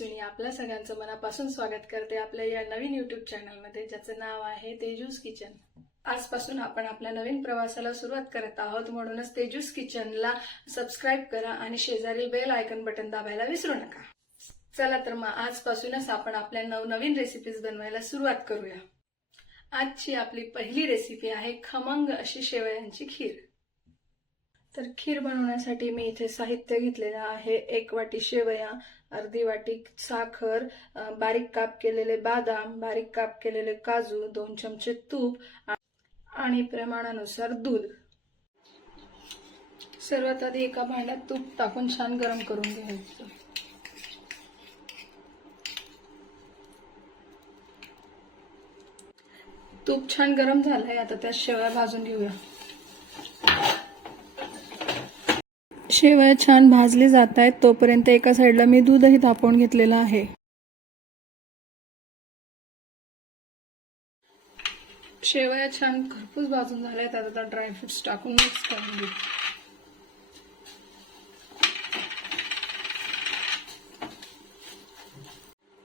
तेजस्विनी आपल्या सगळ्यांचं मनापासून स्वागत करते आपल्या या नवीन YouTube चॅनलमध्ये, ज्याचं नाव आहे तेजूस किचन। आजपासून आपण आपल्या नवीन प्रवासाला सुरुवात करत आहोत, म्हणूनच तेजूस किचनला सबस्क्राइब करा आणि शेजारील बेल आयकॉन बटन दाबायला विसरू नका। चला तर मग आजपासूनच आपण आपल्या नवनवीन रेसिपीज बनवायला सुरुवात करूया। आजची आपली पहिली रेसिपी आहे खमंग अशी शेवयांची खीर। तर खीर बनवण्यासाठी मी इथे साहित्य घेतलेले आहे। 1 वाटी शेवया, अर्धी वाटी साखर, बारीक काप केलेले बदाम, बारीक काप केलेले काजू, 2 चमचे तूप आणि प्रमाणानुसार दूध। सर्वात आधी एका भांड्यात तूप टाकून छान गरम करून घ्यायचं। तूप छान गरम झालंय, आता त्यात शेवया भाजून घेऊया। शेवया छान भाजले जात आहेत, तोपर्यंत एका साइडला मी दूधही तापवून घेतलेलं आहे। शेवया छान खरपूस भाजून झाल्यात, आता ड्रायफ्रुट्स टाकून मिक्स करून घेऊ।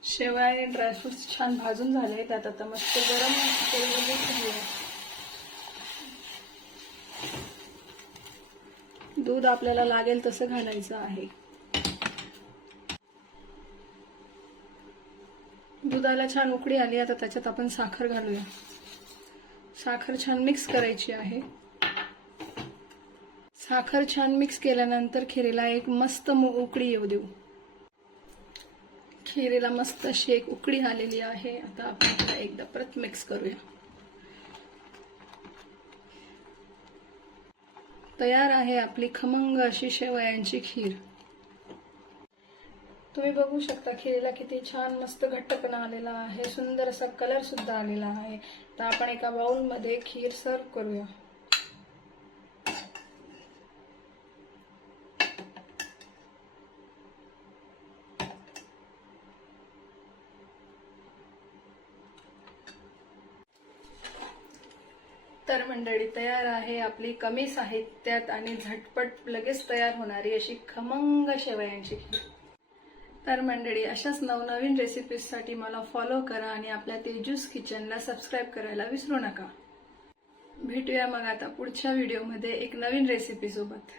शेवया आणि ड्रायफ्रुट्स छान भाजून झाले, त्यात आता मस्त गरम केलेले दूध आपल्याला लागेल तसं घालायचं आहे। दुधाला छान उकळी आली, आता त्याच्यात आपण साखर घालूया। साखर छान मिक्स करायची आहे। साखर छान मिक्स केल्यानंतर खिरीला एक मस्त उकळी येऊ देऊ। खिरीला मस्त अशी एक उकळी आलेली आहे, आता आपण त्याला एकदा परत मिक्स करूया। तयार आहे आपली खमंग अशी शेवयांची खीर। तुम्ही बघू शकता खीरीला किती छान मस्त घट्टपणा आलेला आहे, सुंदर असा कलर सुद्धा आलेला आहे। तर आपण एका बाउल मध्ये खीर सर्व करूया। तर मंडळी, तयार आहे आपली कमी साहित्यात आणि झटपट लगेच तयार होणारी अशी खमंग शेवयांची खीर। तर मंडळी, अशाच नवनवीन रेसिपीजसाठी मला फॉलो करा आणि आपल्या तेजूस किचनला सबस्क्राइब करायला विसरू नका। भेटूया मग आता पुढच्या व्हिडिओमध्ये एक नवीन रेसिपी सोबत।